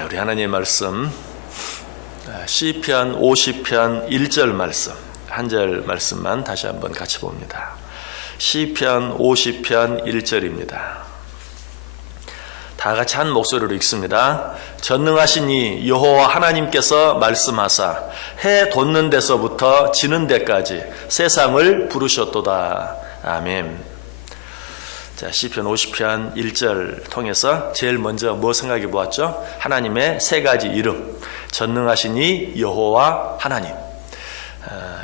우리 하나님의 말씀 시편 50편 1절 말씀 한 절 말씀만 다시 한번 같이 봅니다. 시편 50편 1절입니다. 다 같이 한 목소리로 읽습니다. 전능하신 이 여호와 하나님께서 말씀하사 해 돋는 데서부터 지는 데까지 세상을 부르셨도다. 아멘. 자, 시편 50편 1절 통해서 제일 먼저 뭐 생각해 보았죠? 하나님의 세 가지 이름. 전능하신 이 여호와 하나님,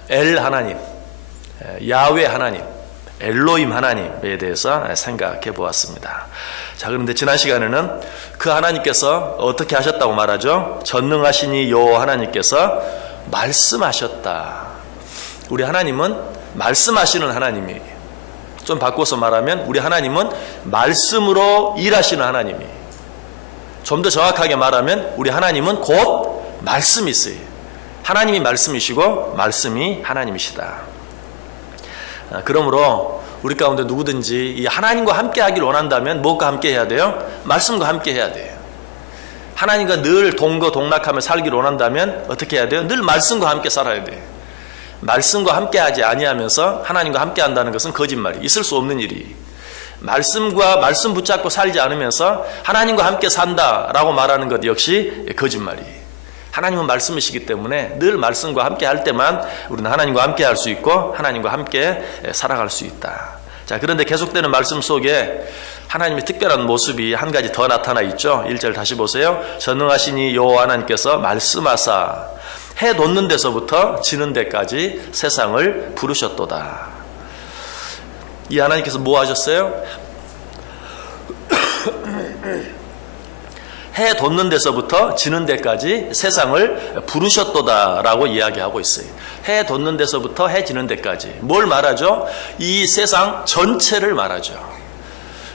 엘 하나님, 야훼 하나님, 엘로임 하나님에 대해서 생각해 보았습니다. 자, 그런데 지난 시간에는 그 하나님께서 어떻게 하셨다고 말하죠? 전능하신 이 여호와 하나님께서 말씀하셨다. 우리 하나님은 말씀하시는 하나님이에요. 좀 바꿔서 말하면 우리 하나님은 말씀으로 일하시는 하나님이에요. 좀 더 정확하게 말하면 우리 하나님은 곧 말씀이세요. 하나님이 말씀이시고 말씀이 하나님이시다. 그러므로 우리 가운데 누구든지 이 하나님과 함께 하기를 원한다면 무엇과 함께 해야 돼요? 말씀과 함께 해야 돼요. 하나님과 늘 동거동락하며 살기를 원한다면 어떻게 해야 돼요? 늘 말씀과 함께 살아야 돼요. 말씀과 함께 하지 아니하면서 하나님과 함께 한다는 것은 거짓말이 있을 수 없는 일이. 말씀과 말씀 붙잡고 살지 않으면서 하나님과 함께 산다라고 말하는 것 역시 거짓말이. 하나님은 말씀이시기 때문에 늘 말씀과 함께 할 때만 우리는 하나님과 함께 할 수 있고 하나님과 함께 살아갈 수 있다. 자, 그런데 계속되는 말씀 속에 하나님의 특별한 모습이 한 가지 더 나타나 있죠. 1절 다시 보세요. 전능하신 이 여호와 하나님께서 말씀하사 해 돋는 데서부터 지는 데까지 세상을 부르셨도다. 이 하나님께서 뭐 하셨어요? 해 돋는 데서부터 지는 데까지 세상을 부르셨도다라고 이야기하고 있어요. 해 돋는 데서부터 해 지는 데까지. 뭘 말하죠? 이 세상 전체를 말하죠.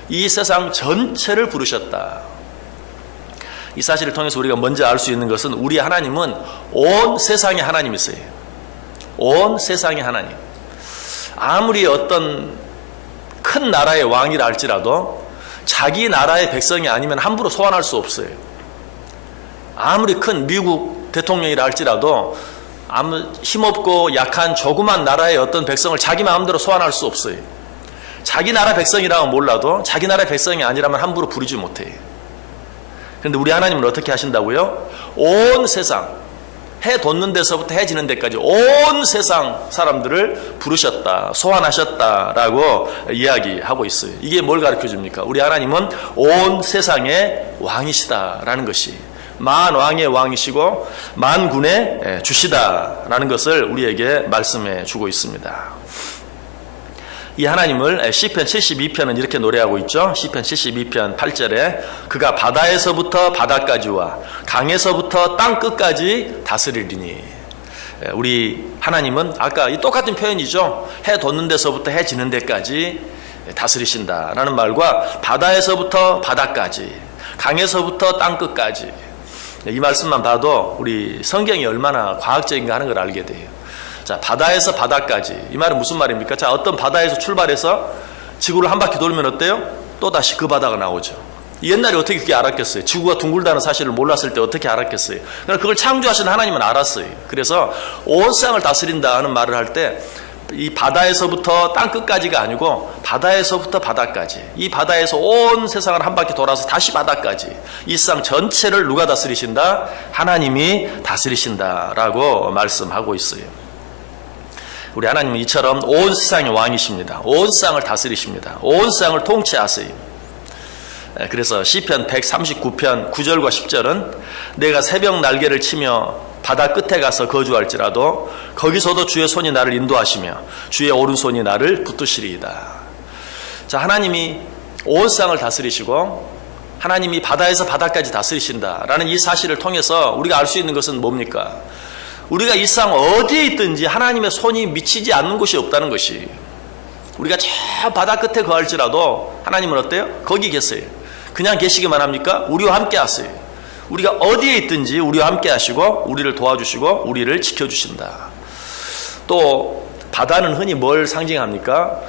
이 세상 전체를 부르셨다. 이 사실을 통해서 우리가 먼저 알 수 있는 것은 우리 하나님은 온 세상의 하나님이세요. 온 세상의 하나님. 아무리 어떤 큰 나라의 왕이라 할지라도 자기 나라의 백성이 아니면 함부로 소환할 수 없어요. 아무리 큰 미국 대통령이라 할지라도 아무 힘없고 약한 조그만 나라의 어떤 백성을 자기 마음대로 소환할 수 없어요. 자기 나라 백성이라고 몰라도 자기 나라 백성이 아니라면 함부로 부르지 못해요. 그런데 우리 하나님은 어떻게 하신다고요? 온 세상, 해 돋는 데서부터 해 지는 데까지 온 세상 사람들을 부르셨다, 소환하셨다라고 이야기하고 있어요. 이게 뭘 가르쳐 줍니까? 우리 하나님은 온 세상의 왕이시다라는 것이, 만왕의 왕이시고 만군의 주시다라는 것을 우리에게 말씀해 주고 있습니다. 이 하나님을 시편 72편은 이렇게 노래하고 있죠. 시편 72편 8절에 그가 바다에서부터 바다까지와 강에서부터 땅 끝까지 다스리리니. 우리 하나님은 아까 이 똑같은 표현이죠. 해 돋는 데서부터 해 지는 데까지 다스리신다라는 말과 바다에서부터 바다까지, 강에서부터 땅 끝까지. 이 말씀만 봐도 우리 성경이 얼마나 과학적인가 하는 걸 알게 돼요. 자, 바다에서 바다까지. 이 말은 무슨 말입니까? 자, 어떤 바다에서 출발해서 지구를 한 바퀴 돌면 어때요? 또다시 그 바다가 나오죠. 옛날에 어떻게 그렇게 알았겠어요? 지구가 둥글다는 사실을 몰랐을 때 어떻게 알았겠어요? 그러나 그걸 창조하신 하나님은 알았어요. 그래서 온 세상을 다스린다 하는 말을 할 때 이 바다에서부터 땅 끝까지가 아니고 바다에서부터 바다까지, 이 바다에서 온 세상을 한 바퀴 돌아서 다시 바다까지, 이 세상 전체를 누가 다스리신다? 하나님이 다스리신다라고 말씀하고 있어요. 우리 하나님은 이처럼 온 세상의 왕이십니다. 온 세상을 다스리십니다. 온 세상을 통치하세요. 그래서 시편 139편 9절과 10절은 내가 새벽 날개를 치며 바다 끝에 가서 거주할지라도 거기서도 주의 손이 나를 인도하시며 주의 오른손이 나를 붙드시리이다. 자, 하나님이 온 세상을 다스리시고 하나님이 바다에서 바다까지 다스리신다라는 이 사실을 통해서 우리가 알 수 있는 것은 뭡니까? 우리가 이 세상 어디에 있든지 하나님의 손이 미치지 않는 곳이 없다는 것이. 우리가 저 바다 끝에 거할지라도 하나님은 어때요? 거기 계세요. 그냥 계시기만 합니까? 우리와 함께 하세요. 우리가 어디에 있든지 우리와 함께 하시고 우리를 도와주시고 우리를 지켜주신다. 또 바다는 흔히 뭘 상징합니까?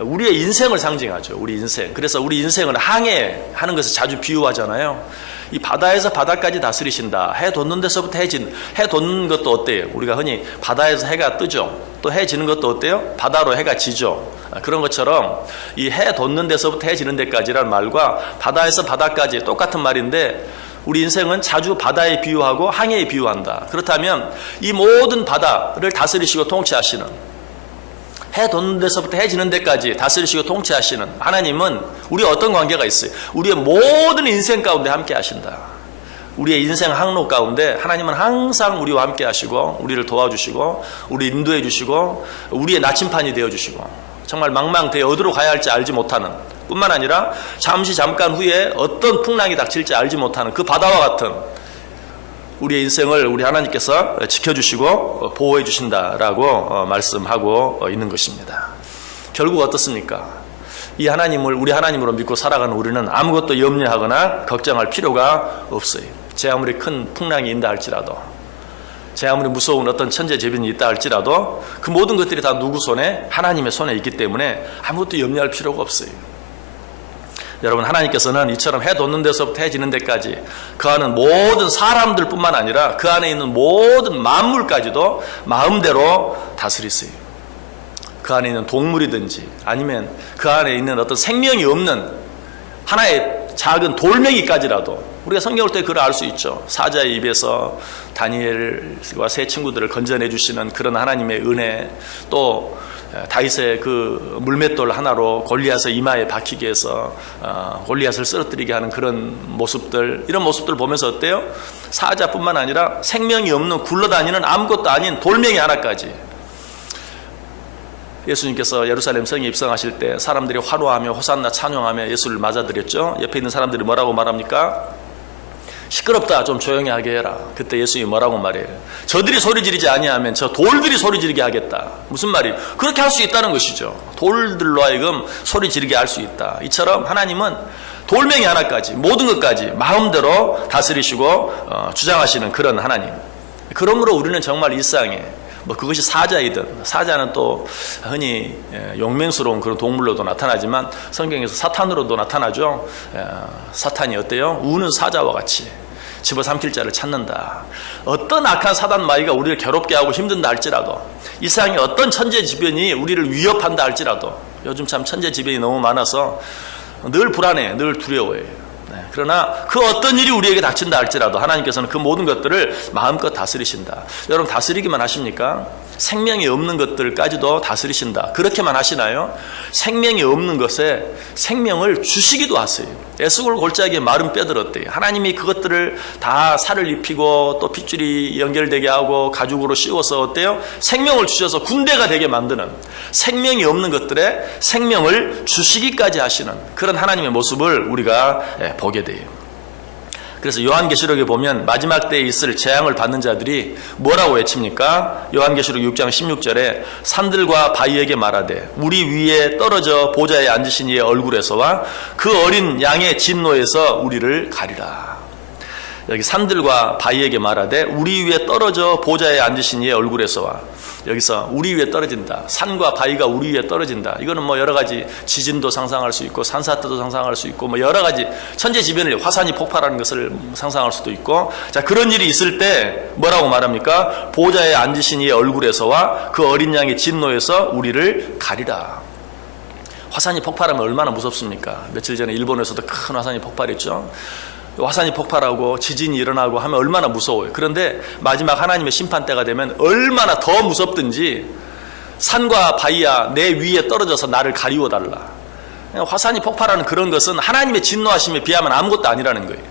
우리의 인생을 상징하죠. 우리 인생. 그래서 우리 인생을 항해하는 것을 자주 비유하잖아요. 이 바다에서 바다까지 다스리신다. 해 돋는 데서부터 해 돋는 것도 어때요? 우리가 흔히 바다에서 해가 뜨죠. 또 해 지는 것도 어때요? 바다로 해가 지죠. 그런 것처럼 이 해 돋는 데서부터 해 지는 데까지라는 말과 바다에서 바다까지 똑같은 말인데, 우리 인생은 자주 바다에 비유하고 항해에 비유한다. 그렇다면 이 모든 바다를 다스리시고 통치하시는, 해 돋는 데서부터 해 지는 데까지 다스리시고 통치하시는 하나님은 우리와 어떤 관계가 있어요? 우리의 모든 인생 가운데 함께 하신다. 우리의 인생 항로 가운데 하나님은 항상 우리와 함께 하시고, 우리를 도와주시고, 우리 인도해 주시고, 우리의 나침판이 되어 주시고, 정말 망망대해 어디로 가야 할지 알지 못하는, 뿐만 아니라 잠깐 후에 어떤 풍랑이 닥칠지 알지 못하는 그 바다와 같은 우리의 인생을 우리 하나님께서 지켜주시고 보호해 주신다라고 말씀하고 있는 것입니다. 결국 어떻습니까? 이 하나님을 우리 하나님으로 믿고 살아가는 우리는 아무것도 염려하거나 걱정할 필요가 없어요. 제 아무리 큰 풍랑이 있다 할지라도, 제 아무리 무서운 어떤 천재지변이 있다 할지라도 그 모든 것들이 다 누구 손에? 하나님의 손에 있기 때문에 아무것도 염려할 필요가 없어요. 여러분, 하나님께서는 이처럼 해 돋는 데서부터 해 지는 데까지 그 안은 모든 사람들뿐만 아니라 그 안에 있는 모든 만물까지도 마음대로 다스리세요. 그 안에 있는 동물이든지 아니면 그 안에 있는 어떤 생명이 없는 하나의 작은 돌멩이까지라도, 우리가 성경을 때 그걸 알 수 있죠. 사자의 입에서 다니엘과 세 친구들을 건져내 주시는 그런 하나님의 은혜, 또 다윗의 그 물맷돌 하나로 골리앗의 이마에 박히게 해서 골리앗을 쓰러뜨리게 하는 그런 모습들, 이런 모습들 보면서 어때요? 사자뿐만 아니라 생명이 없는 굴러다니는 아무것도 아닌 돌멩이 하나까지. 예수님께서 예루살렘 성에 입성하실 때 사람들이 화로하며 호산나 찬양하며 예수를 맞아들였죠. 옆에 있는 사람들이 뭐라고 말합니까? 시끄럽다, 좀 조용히 하게 해라. 그때 예수님이 뭐라고 말해요? 저들이 소리 지르지 아니하면 저 돌들이 소리 지르게 하겠다. 무슨 말이에요? 그렇게 할 수 있다는 것이죠. 돌들로 하여금 소리 지르게 할 수 있다. 이처럼 하나님은 돌멩이 하나까지, 모든 것까지 마음대로 다스리시고 주장하시는 그런 하나님. 그러므로 우리는 정말 일상에 그것이 사자이든, 사자는 또 흔히 용맹스러운 그런 동물로도 나타나지만 성경에서 사탄으로도 나타나죠. 사탄이 어때요? 우는 사자와 같이 집어삼킬 자를 찾는다. 어떤 악한 사단 마귀가 우리를 괴롭게 하고 힘든다 할지라도, 이 세상에 어떤 천재지변이 우리를 위협한다 할지라도, 요즘 참 천재지변이 너무 많아서 늘 불안해, 늘 두려워해. 그러나 그 어떤 일이 우리에게 닥친다 할지라도 하나님께서는 그 모든 것들을 마음껏 다스리신다. 여러분, 다스리기만 하십니까? 생명이 없는 것들까지도 다스리신다. 그렇게만 하시나요? 생명이 없는 것에 생명을 주시기도 하세요. 에스골 골짜기에 마른 뼈들 어때요? 하나님이 그것들을 다 살을 입히고 또 핏줄이 연결되게 하고 가죽으로 씌워서 어때요? 생명을 주셔서 군대가 되게 만드는, 생명이 없는 것들에 생명을 주시기까지 하시는 그런 하나님의 모습을 우리가 보게 돼요. 그래서 요한계시록에 보면 마지막 때에 있을 재앙을 받는 자들이 뭐라고 외칩니까? 요한계시록 6장 16절에 산들과 바위에게 말하되 우리 위에 떨어져 보좌에 앉으신 이의 얼굴에서와 그 어린 양의 진노에서 우리를 가리라. 여기 산들과 바위에게 말하되 우리 위에 떨어져 보좌에 앉으신 이의 얼굴에서와, 여기서 우리 위에 떨어진다. 산과 바위가 우리 위에 떨어진다. 이거는 뭐 여러 가지 지진도 상상할 수 있고 산사태도 상상할 수 있고 뭐 여러 가지 천재지변을, 화산이 폭발하는 것을 상상할 수도 있고, 자, 그런 일이 있을 때 뭐라고 말합니까? 보좌에 앉으신 이의 얼굴에서와 그 어린 양의 진노에서 우리를 가리라. 화산이 폭발하면 얼마나 무섭습니까? 며칠 전에 일본에서도 큰 화산이 폭발했죠. 화산이 폭발하고 지진이 일어나고 하면 얼마나 무서워요. 그런데 마지막 하나님의 심판 때가 되면 얼마나 더 무섭든지 산과 바위야 내 위에 떨어져서 나를 가리워 달라. 화산이 폭발하는 그런 것은 하나님의 진노하심에 비하면 아무것도 아니라는 거예요.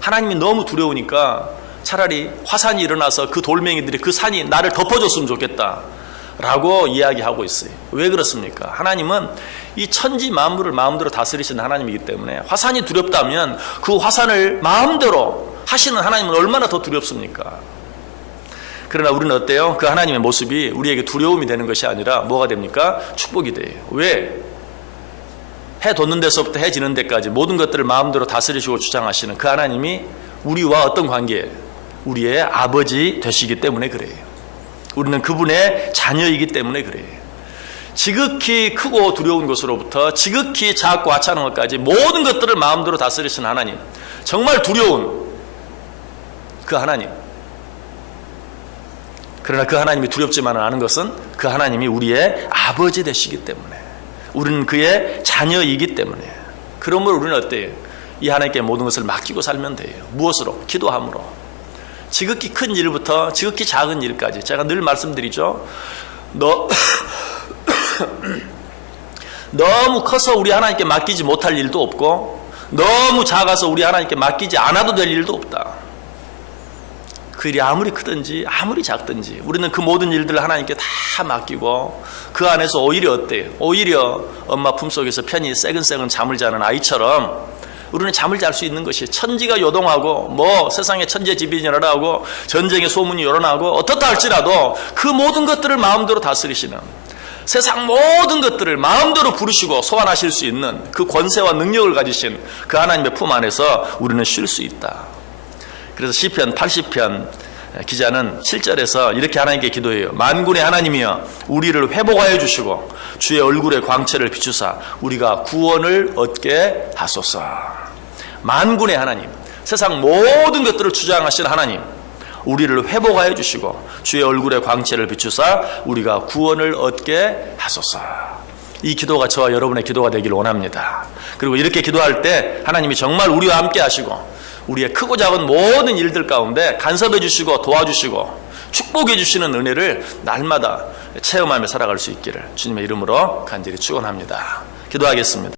하나님이 너무 두려우니까 차라리 화산이 일어나서 그 돌멩이들이, 그 산이 나를 덮어줬으면 좋겠다 라고 이야기하고 있어요. 왜 그렇습니까? 하나님은 이 천지 만물을 마음대로 다스리시는 하나님이기 때문에 화산이 두렵다면 그 화산을 마음대로 하시는 하나님은 얼마나 더 두렵습니까? 그러나 우리는 어때요? 그 하나님의 모습이 우리에게 두려움이 되는 것이 아니라 뭐가 됩니까? 축복이 돼요. 왜? 해 돋는 데서부터 해 지는 데까지 모든 것들을 마음대로 다스리시고 주장하시는 그 하나님이 우리와 어떤 관계예요? 우리의 아버지 되시기 때문에 그래요. 우리는 그분의 자녀이기 때문에 그래요. 지극히 크고 두려운 것으로부터 지극히 작고 하찮은 것까지 모든 것들을 마음대로 다스리시는 하나님, 정말 두려운 그 하나님. 그러나 그 하나님이 두렵지만은 않은 것은 그 하나님이 우리의 아버지 되시기 때문에, 우리는 그의 자녀이기 때문에. 그러므로 우리는 어때요? 이 하나님께 모든 것을 맡기고 살면 돼요. 무엇으로? 기도함으로. 지극히 큰 일부터 지극히 작은 일까지. 제가 늘 말씀드리죠. 너무 커서 우리 하나님께 맡기지 못할 일도 없고, 너무 작아서 우리 하나님께 맡기지 않아도 될 일도 없다. 그 일이 아무리 크든지 아무리 작든지 우리는 그 모든 일들을 하나님께 다 맡기고, 그 안에서 오히려 어때요? 오히려 엄마 품속에서 편히 새근새근 잠을 자는 아이처럼 우리는 잠을 잘 수 있는 것이, 천지가 요동하고 뭐 세상에 천재지변이 일어나고 전쟁의 소문이 일어나고 어떻다 할지라도 그 모든 것들을 마음대로 다스리시는, 세상 모든 것들을 마음대로 부르시고 소환하실 수 있는 그 권세와 능력을 가지신 그 하나님의 품 안에서 우리는 쉴 수 있다. 그래서 시편 80편 기자는 7절에서 이렇게 하나님께 기도해요. 만군의 하나님이여, 우리를 회복하여 주시고 주의 얼굴의 광채를 비추사 우리가 구원을 얻게 하소서. 만군의 하나님, 세상 모든 것들을 주장하신 하나님, 우리를 회복하여 주시고 주의 얼굴의 광채를 비추사 우리가 구원을 얻게 하소서. 이 기도가 저와 여러분의 기도가 되기를 원합니다. 그리고 이렇게 기도할 때 하나님이 정말 우리와 함께 하시고 우리의 크고 작은 모든 일들 가운데 간섭해 주시고 도와주시고 축복해 주시는 은혜를 날마다 체험하며 살아갈 수 있기를 주님의 이름으로 간절히 축원합니다. 기도하겠습니다.